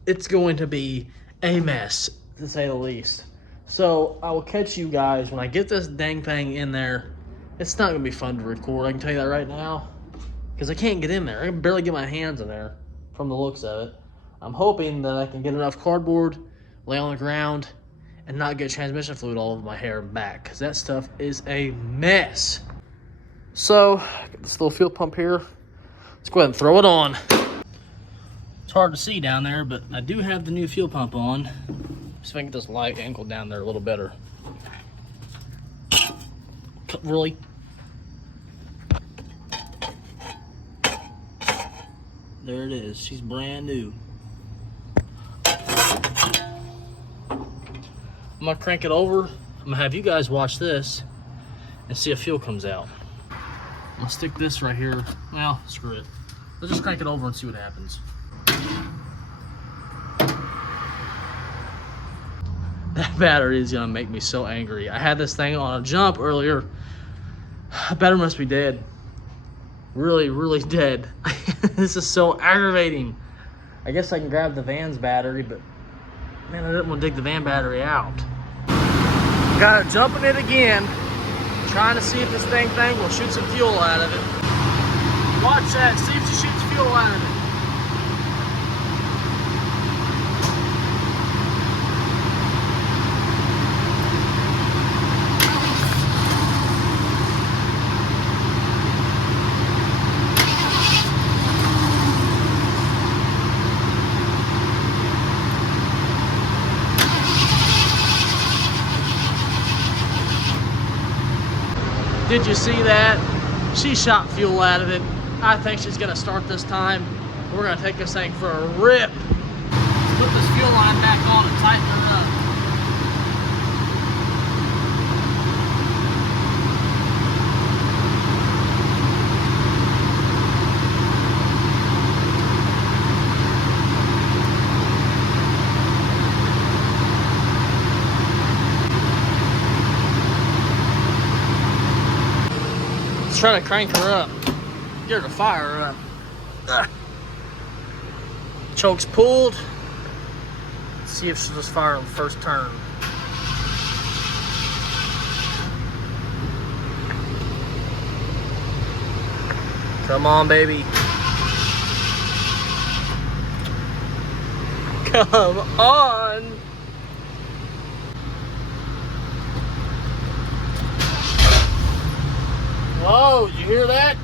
It's going to be a mess, to say the least. So I will catch you guys when I get this dang thing in there. It's not gonna be fun to record, I can tell you that right now, because I can't get in there. I can barely get my hands in there from the looks of it. I'm hoping that I can get enough cardboard, lay on the ground, and not get transmission fluid all over my hair and back, because that stuff is a mess. So, got this little fuel pump here. Let's go ahead and throw it on. It's hard to see down there, but I do have the new fuel pump on. See if I can get this light angle down there a little better. Really? There it is. She's brand new. I'm gonna crank it over. I'm gonna have you guys watch this and see if fuel comes out. I'm gonna stick this right here. Well, screw it. Let's just crank it over and see what happens. That battery is gonna make me so angry. I had this thing on a jump earlier. The battery must be dead. Really, really dead. This is so aggravating. I guess I can grab the van's battery, but man, I didn't want to dig the van battery out. Got it jumping it again. Trying to see if this thing will shoot some fuel out of it. Watch that, see if she shoots fuel out of it. Did you see that? She shot fuel out of it. I think she's gonna start this time. We're gonna take this thing for a rip. Let's put this fuel line back on and tighten it up. try to crank her up. Get her to fire up. Ugh. Choke's pulled. Let's see if she'll just fire on the first turn. Come on, baby. Come on. Whoa, did you hear that?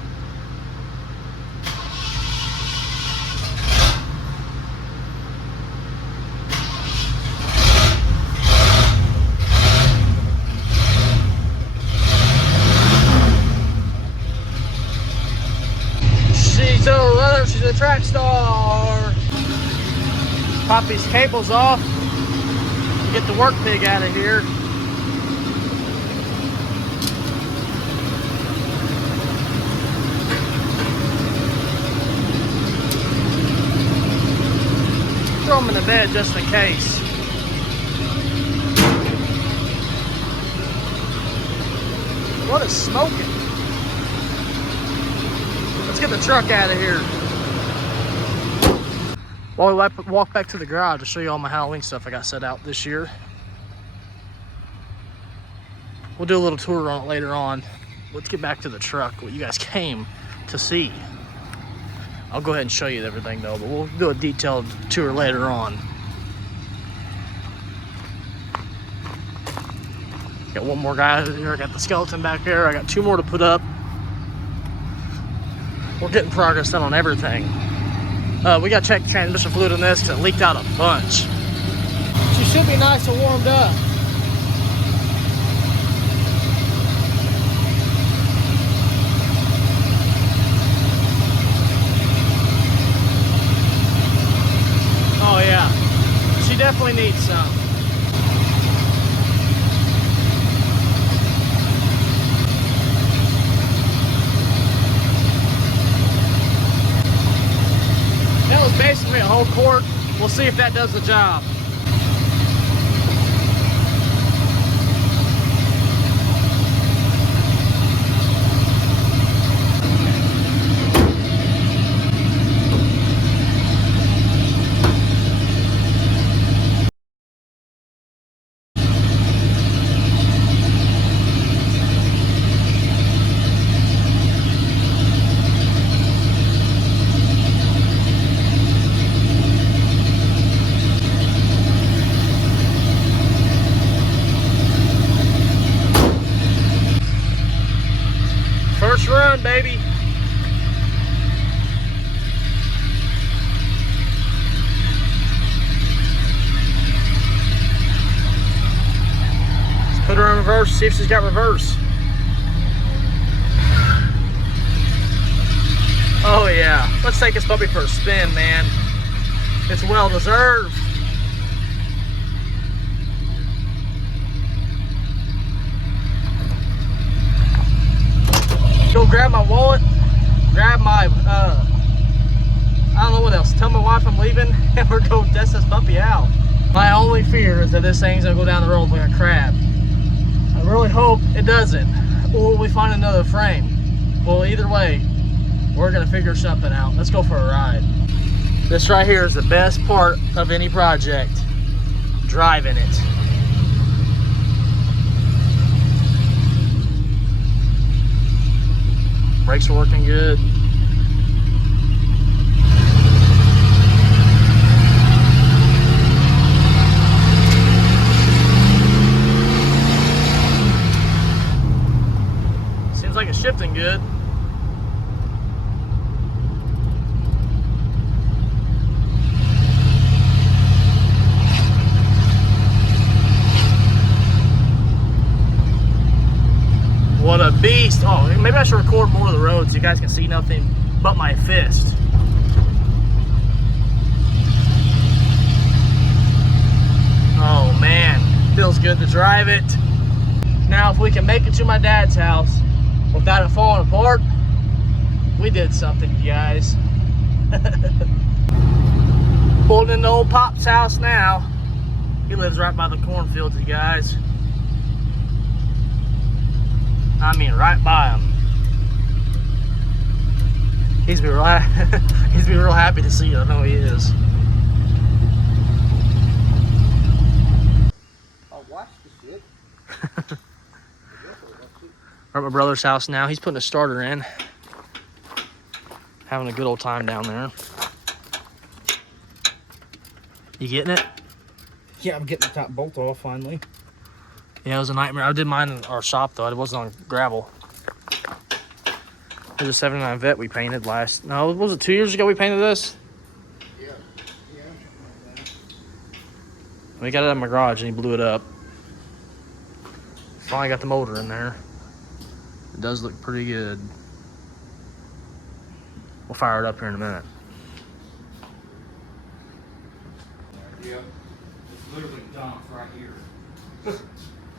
She's a runner, she's a track star. Pop these cables off. Get the work pig out of here. Throw them in the bed just in case. What is smoking? Let's get the truck out of here. While we walk back to the garage to show you all my Halloween stuff I got set out this year. We'll do a little tour on it later on. Let's get back to the truck, what you guys came to see. I'll go ahead and show you everything though, but we'll do a detailed tour later on. Got one more guy here, I got the skeleton back there, I got 2 more to put up. We're getting progress done on everything. We got to check the transmission fluid on this because it leaked out a bunch. She should be nice and warmed up. Oh yeah, she definitely needs some. That was basically a whole quart. We'll see if that does the job. First run, baby. Let's put her in reverse, see if she's got reverse. Oh yeah, let's take this puppy for a spin, man. It's well deserved. Go grab my wallet, grab my, I don't know what else. Tell my wife I'm leaving and we're going to test this puppy out. My only fear is that this thing's gonna go down the road like a crab. I really hope it doesn't, or we find another frame. Well, either way, we're gonna figure something out. Let's go for a ride. This right here is the best part of any project, driving it. Brakes are working good. Seems like it's shifting good. What a beast. Oh, maybe I should record more of the road so you guys can see nothing but my fist. Oh man, feels good to drive it. Now if we can make it to my dad's house without it falling apart, we did something, you guys. Pulling into old Pop's house now. He lives right by the cornfields, you guys. I mean, right by him. He's be real he's be real happy to see you. I know he is. I'll watch the shit. We're at my brother's house now. He's putting a starter in. Having a good old time down there. You getting it? Yeah, I'm getting the top bolt off finally. Yeah, it was a nightmare. I did mine in our shop though. It wasn't on gravel. It was a 79 Vet we painted last. No, was it 2 years ago we painted this? Yeah. We got it in my garage and he blew it up. Finally got the motor in there. It does look pretty good. We'll fire it up here in a minute. Yeah. It's literally dumped right here.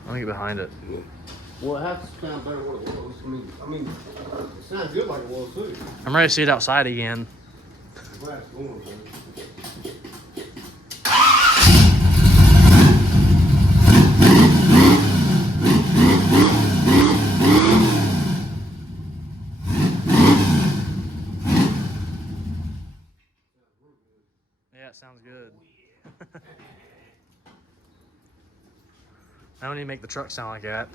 Let me get behind it. Well, it has to sound better what it was. I mean, it sounds good like it was too. I'm ready to see it outside again. I'm glad it's going, man. Yeah, it sounds good. I don't need to make the truck sound like that.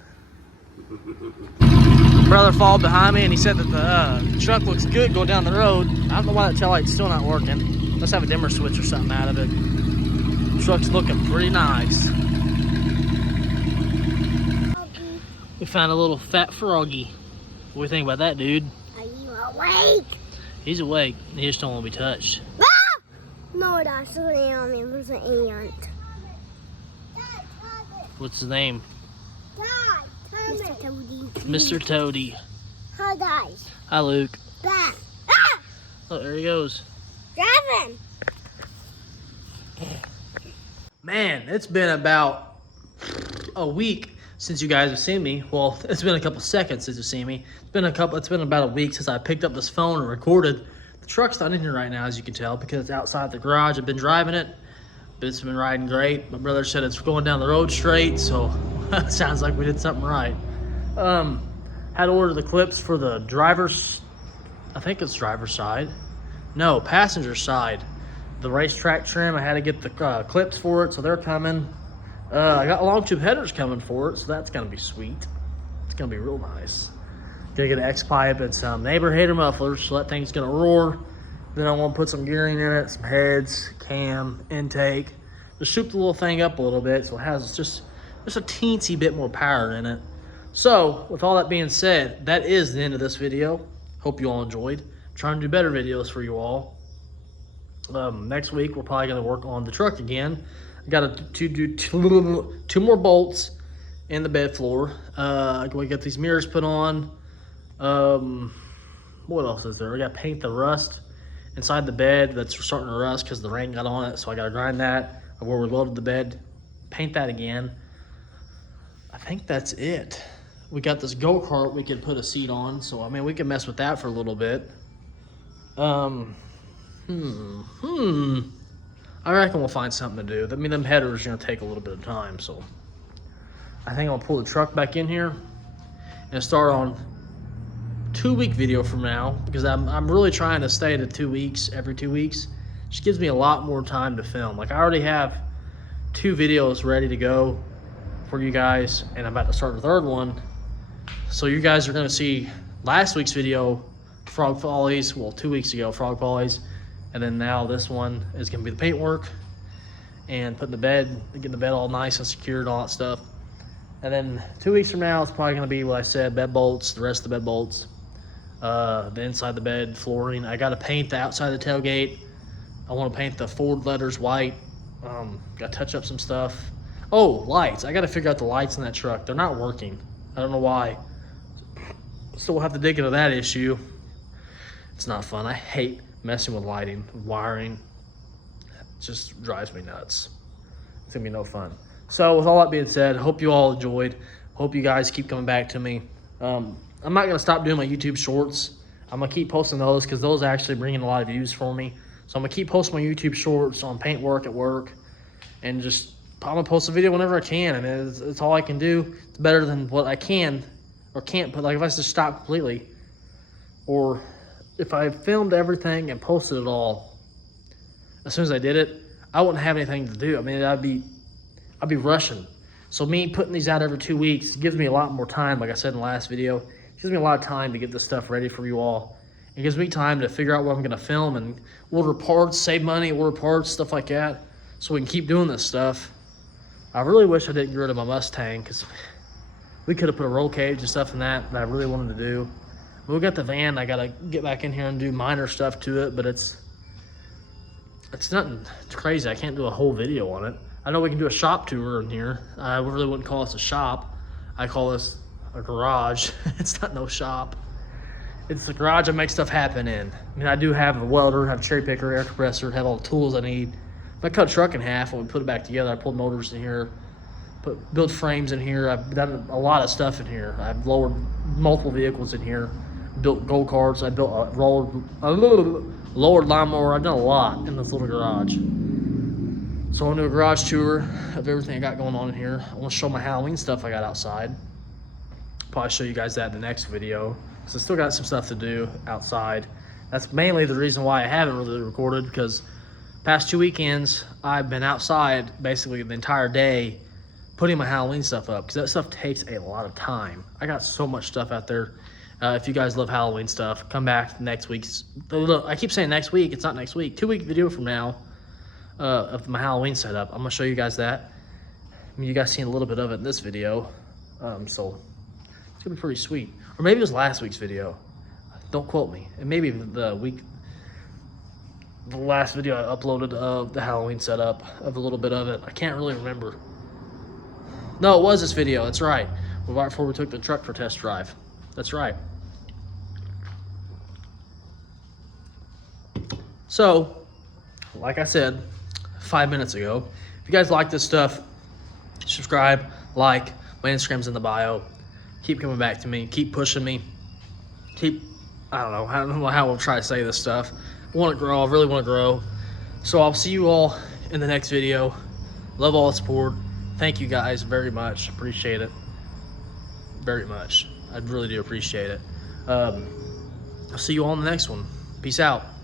Brother followed behind me and he said that the truck looks good going down the road. I don't know why that tail light's still not working. Let's have a dimmer switch or something out of it. The truck's looking pretty nice. We found a little fat froggy. What do you think about that, dude? Are you awake? He's awake. He just don't want to be touched. Ah! No, that's an ant. It was an ant. What's his name? Mr. Toady. Mr. Toady. Hi, guys. Hi, Luke. Back. Ah! Oh, there he goes. Driving. Man, it's been about a week since you guys have seen me. Well, it's been a couple seconds since you've seen me. It's been about a week since I picked up this phone and recorded. The truck's not in here right now, as you can tell, because it's outside the garage. I've been driving it, but it's been riding great. My brother said it's going down the road straight, so it sounds like we did something right. Had to order the clips for the driver's, I think it's driver's side. No, passenger side. The racetrack trim, I had to get the clips for it, so they're coming. I got long tube headers coming for it, so that's gonna be sweet. It's gonna be real nice. Gonna get an X-pipe and some neighbor hater mufflers, so that thing's gonna roar. Then I want to put some gearing in it, some heads, cam, intake. Just shoot the little thing up a little bit so it has just a teensy bit more power in it. So, with all that being said, that is the end of this video. Hope you all enjoyed. Trying to do better videos for you all. Next week, we're probably going to work on the truck again. I got to do two more bolts in the bed floor. We got these mirrors put on. What else is there? We got to paint the rust inside the bed that's starting to rust because the rain got on it. So I got to grind that where we welded the bed, paint that again. I think that's it. We got this go-kart we could put a seat on. So, I mean, we can mess with that for a little bit. I reckon we'll find something to do. I mean, them headers are going to take a little bit of time. So I think I'll pull the truck back in here and start on 2-week video from now, because I'm really trying to stay to 2 weeks, every 2 weeks. Just gives me a lot more time to film. Like, I already have 2 videos ready to go for you guys, and I'm about to start the 3rd one. So you guys are going to see last week's video, Frog Follies, well, 2 weeks ago, Frog Follies, and then now this one is going to be the paint work and putting the bed, getting the bed all nice and secured, all that stuff. And then 2 weeks from now, it's probably going to be what I said, bed bolts, the rest of the bed bolts, the inside the bed, flooring. I got to paint the outside of the tailgate. I want to paint the Ford letters white. Got to touch up some stuff. Oh, lights. I got to figure out the lights in that truck. They're not working. I don't know why. So we'll have to dig into that issue. It's not fun. I hate messing with lighting, wiring. It just drives me nuts. It's going to be no fun. So with all that being said, hope you all enjoyed. Hope you guys keep coming back to me. I'm not going to stop doing my YouTube shorts. I'm going to keep posting those because those actually bring in a lot of views for me. So I'm going to keep posting my YouTube shorts on paint work at work. And just, I'm going to post a video whenever I can. And it's all I can do. It's better than what I can or can't put. Like if I just stop completely. Or if I filmed everything and posted it all as soon as I did it, I wouldn't have anything to do. I mean, I'd be rushing. So me putting these out every 2 weeks gives me a lot more time. Like I said in the last video, it gives me a lot of time to get this stuff ready for you all. It gives me time to figure out what I'm gonna film and order parts, save money, order parts, stuff like that, so we can keep doing this stuff. I really wish I didn't get rid of my Mustang, because we could have put a roll cage and stuff in that I really wanted to do. We got the van. I gotta get back in here and do minor stuff to it, but it's nothing crazy. I can't do a whole video on it. I know we can do a shop tour in here. I really wouldn't call this a shop. I call this a garage. It's not no shop. It's the garage I make stuff happen in. I mean, I do have a welder, have a cherry picker, air compressor, have all the tools I need. If I cut a truck in half and we put it back together, I pulled motors in here, built frames in here. I've done a lot of stuff in here. I've lowered multiple vehicles in here, built go karts. I built a lowered lawnmower. I've done a lot in this little garage. So I'm gonna do a garage tour of everything I got going on in here. I want to show my Halloween stuff I got outside. Probably show you guys that in the next video, because I still got some stuff to do outside. That's mainly the reason why I haven't really recorded, because past 2 weekends I've been outside basically the entire day putting my Halloween stuff up, because that stuff takes a lot of time. I got so much stuff out there. If you guys love Halloween stuff, come back next week's. Look, I keep saying next week. It's not next week. 2 week video from now of my Halloween setup. I'm gonna show you guys that. I mean, you guys seen a little bit of it in this video, so it's gonna be pretty sweet. Or maybe it was last week's video. Don't quote me. And maybe the last video I uploaded of the Halloween setup, of a little bit of it. I can't really remember. No, it was this video. That's right. Right before we took the truck for test drive. That's right. So, like I said 5 minutes ago, if you guys like this stuff, subscribe, like. My Instagram's in the bio. Keep coming back to me. Keep pushing me. I don't know how I'll try to say this stuff. I want to grow. I really want to grow. So I'll see you all in the next video. Love all the support. Thank you guys very much. Appreciate it very much. I really do appreciate it. I'll see you all in the next one. Peace out.